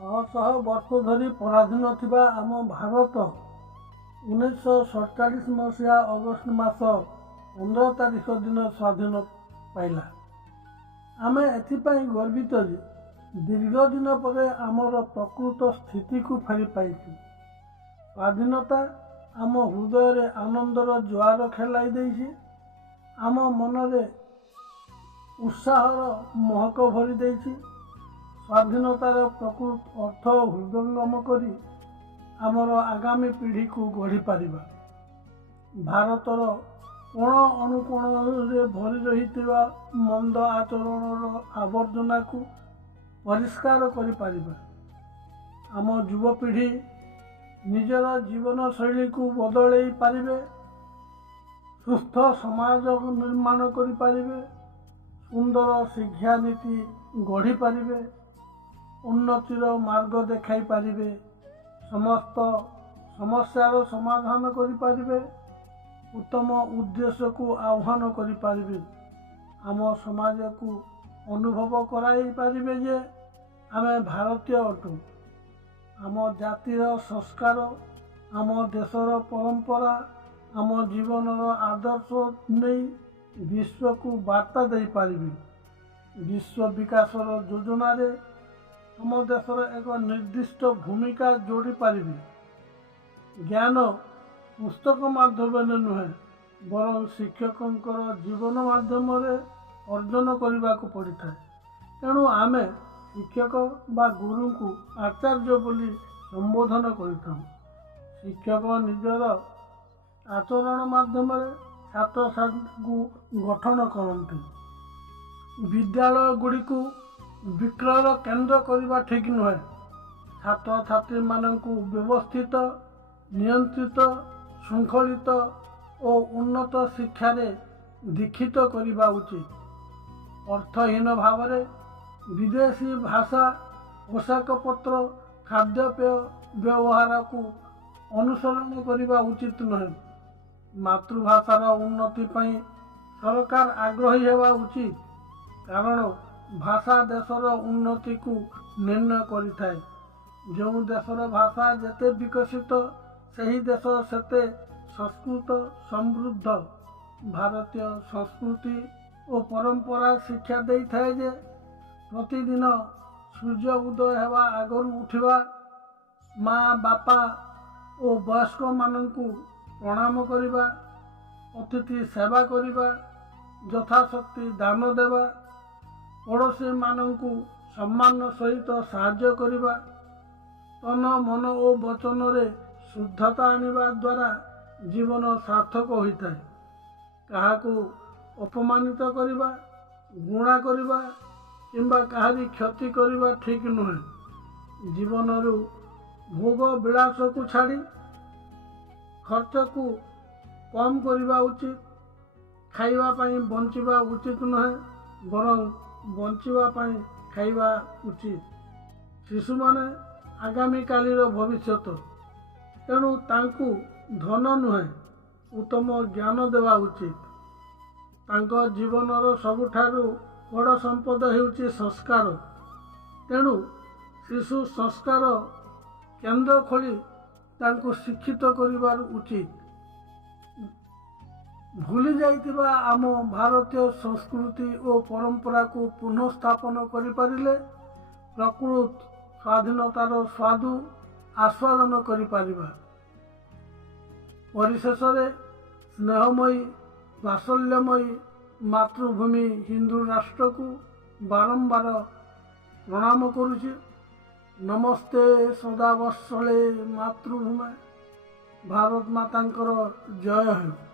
ଶହ ଶହ ବର୍ଷ ଧରି ପରାଧୀନ ଥିବା ଆମ ଭାରତ 1947 ମସିହା ଅଗଷ୍ଟ ମାସ 15 ତାରିଖ ଦିନ ସ୍ୱାଧୀନ ପାଇଲା। ଆମେ ଏଥିପାଇଁ ଗର୍ବିତ ଯେ ଦୀର୍ଘ ଦିନ ପରେ ଆମର ପ୍ରକୃତ ସ୍ଥିତିକୁ ଫେରି ପାଇଛୁ। ସ୍ୱାଧୀନତା ଆମ ହୃଦୟରେ ଆନନ୍ଦର ଜୁଆର ଖେଳାଇ ଦେଇଛି। ଆମ ମନରେ ଉତ୍ସାହର ମହକ ଭରି ଦେଇଛି। ସ୍ୱାଧୀନତାର ପ୍ରକୃତ ଅର୍ଥ ହୃଦୟଙ୍ଗମ କରି ଆମର ଆଗାମୀ ପିଢ଼ିକୁ ଗଢ଼ିପାରିବା। ଭାରତର କୋଣ ଅନୁକୋଣରେ ଭରି ରହିଥିବା ମନ୍ଦ ଆଚରଣର ଆବର୍ଜନାକୁ ପରିଷ୍କାର କରିପାରିବା। ଆମ ଯୁବପିଢ଼ି ନିଜର ଜୀବନଶୈଳୀକୁ ବଦଳାଇ ପାରିବେ, ସୁସ୍ଥ ସମାଜ ନିର୍ମାଣ କରିପାରିବେ, ସୁନ୍ଦର ଶିକ୍ଷାନୀତି ଗଢ଼ିପାରିବେ, ଉନ୍ନତିର ମାର୍ଗ ଦେଖାଇ ପାରିବେ, ସମସ୍ତ ସମସ୍ୟାର ସମାଧାନ କରିପାରିବେ, ଉତ୍ତମ ଉଦ୍ଦେଶ୍ୟକୁ ଆହ୍ୱାନ କରିପାରିବେ। ଆମ ସମାଜକୁ ଅନୁଭବ କରାଇ ପାରିବେ ଯେ ଆମେ ଭାରତୀୟ ଅଟୁ। ଆମ ଜାତିର ସଂସ୍କାର, ଆମ ଦେଶର ପରମ୍ପରା, ଆମ ଜୀବନର ଆଦର୍ଶ ନେଇ ବିଶ୍ୱକୁ ବାର୍ତ୍ତା ଦେଇପାରିବେ। ବିଶ୍ୱ ବିକାଶର ଯୋଜନାରେ ଆମ ଦେଶର ଏକ ନିର୍ଦ୍ଦିଷ୍ଟ ଭୂମିକା ଯୋଡ଼ି ପାରିବେ। ଜ୍ଞାନ ପୁସ୍ତକ ମାଧ୍ୟମରେ ନୁହେଁ, ବରଂ ଶିକ୍ଷକଙ୍କର ଜୀବନ ମାଧ୍ୟମରେ ଅର୍ଜନ କରିବାକୁ ପଡ଼ିଥାଏ। ତେଣୁ ଆମେ ଶିକ୍ଷକ ବା ଗୁରୁଙ୍କୁ ଆଚାର୍ଯ୍ୟ ବୋଲି ସମ୍ବୋଧନ କରିଥାଉ। ଶିକ୍ଷକ ନିଜର ଆଚରଣ ମାଧ୍ୟମରେ ଛାତ୍ରଛାତ୍ରୀଙ୍କୁ ଗଠନ କରନ୍ତି। ବିଦ୍ୟାଳୟଗୁଡ଼ିକୁ ବିକ୍ରୟର କେନ୍ଦ୍ର କରିବା ଠିକ୍ ନୁହେଁ। ଛାତ୍ରଛାତ୍ରୀମାନଙ୍କୁ ବ୍ୟବସ୍ଥିତ, ନିୟନ୍ତ୍ରିତ, ଶୃଙ୍ଖଳିତ ଓ ଉନ୍ନତ ଶିକ୍ଷାରେ ଦୀକ୍ଷିତ କରିବା ଉଚିତ। ଅର୍ଥହୀନ ଭାବରେ ବିଦେଶୀ ଭାଷା, ପୋଷାକପତ୍ର, ଖାଦ୍ୟପେୟ ବ୍ୟବହାରକୁ ଅନୁସରଣ କରିବା ଉଚିତ ନୁହେଁ। ମାତୃଭାଷାର ଉନ୍ନତି ପାଇଁ ସରକାର ଆଗ୍ରହୀ ହେବା ଉଚିତ, କାରଣ ଭାଷା ଦେଶର ଉନ୍ନତିକୁ ନିର୍ଣ୍ଣୟ କରିଥାଏ। ଯେଉଁ ଦେଶର ଭାଷା ଯେତେ ବିକଶିତ, ସେହି ଦେଶ ସେତେ ସଂସ୍କୃତ ସମୃଦ୍ଧ। ଭାରତୀୟ ସଂସ୍କୃତି ଓ ପରମ୍ପରା ଶିକ୍ଷା ଦେଇଥାଏ ଯେ ପ୍ରତିଦିନ ସୂର୍ଯ୍ୟ ଉଦୟ ହେବା ଆଗରୁ ଉଠିବା, ମା, ବାପା ଓ ବୟସ୍କମାନଙ୍କୁ ପ୍ରଣାମ କରିବା, ଅତିଥି ସେବା କରିବା, ଯଥାଶକ୍ତି ଦାନ ଦେବା, ପଡ଼ୋଶୀମାନଙ୍କୁ ସମ୍ମାନ ସହିତ ସାହାଯ୍ୟ କରିବା, ତନ ମନ ଓ ବଚନରେ ଶୁଦ୍ଧତା ଆଣିବା ଦ୍ୱାରା ଜୀବନ ସାର୍ଥକ ହୋଇଥାଏ। କାହାକୁ ଅପମାନିତ କରିବା, ଘୃଣା କରିବା କିମ୍ବା କାହାରି କ୍ଷତି କରିବା ଠିକ୍ ନୁହେଁ। ଜୀବନରୁ ଭୋଗ ବିଳାସକୁ ଛାଡ଼ି ଖର୍ଚ୍ଚକୁ କମ୍ କରିବା ଉଚିତ। ଖାଇବା ପାଇଁ ବଞ୍ଚିବା ଉଚିତ ନୁହେଁ, ବରଂ ବଞ୍ଚିବା ପାଇଁ ଖାଇବା ଉଚିତ। ଶିଶୁମାନେ ଆଗାମୀ କାଲିର ଭବିଷ୍ୟତ। ତେଣୁ ତାଙ୍କୁ ଧନ ନୁହେଁ, ଉତ୍ତମ ଜ୍ଞାନ ଦେବା ଉଚିତ। ତାଙ୍କ ଜୀବନର ସବୁଠାରୁ ବଡ଼ ସମ୍ପଦ ହେଉଛି ସଂସ୍କାର। ତେଣୁ ଶିଶୁ ସଂସ୍କାର କେନ୍ଦ୍ର ଖୋଲି ତାଙ୍କୁ ଶିକ୍ଷିତ କରିବା ଉଚିତ। ଭୁଲି ଯାଇଥିବା ଆମ ଭାରତୀୟ ସଂସ୍କୃତି ଓ ପରମ୍ପରାକୁ ପୁନଃସ୍ଥାପନ କରିପାରିଲେ ପ୍ରକୃତ ସ୍ୱାଧୀନତାର ସ୍ୱାଦୁ ଆସ୍ୱାଦନ କରିପାରିବା। ପରିଶେଷରେ ସ୍ନେହମୟୀ, ବାତ୍ସଲ୍ୟମୟୀ ମାତୃଭୂମି ହିନ୍ଦୁ ରାଷ୍ଟ୍ରକୁ ବାରମ୍ବାର ପ୍ରଣାମ କରୁଛି। ନମସ୍ତେ ସଦାବତ୍ସଳେ ମାତୃଭୂମେ। ଭାରତ ମାତାଙ୍କର ଜୟ ହେଉ।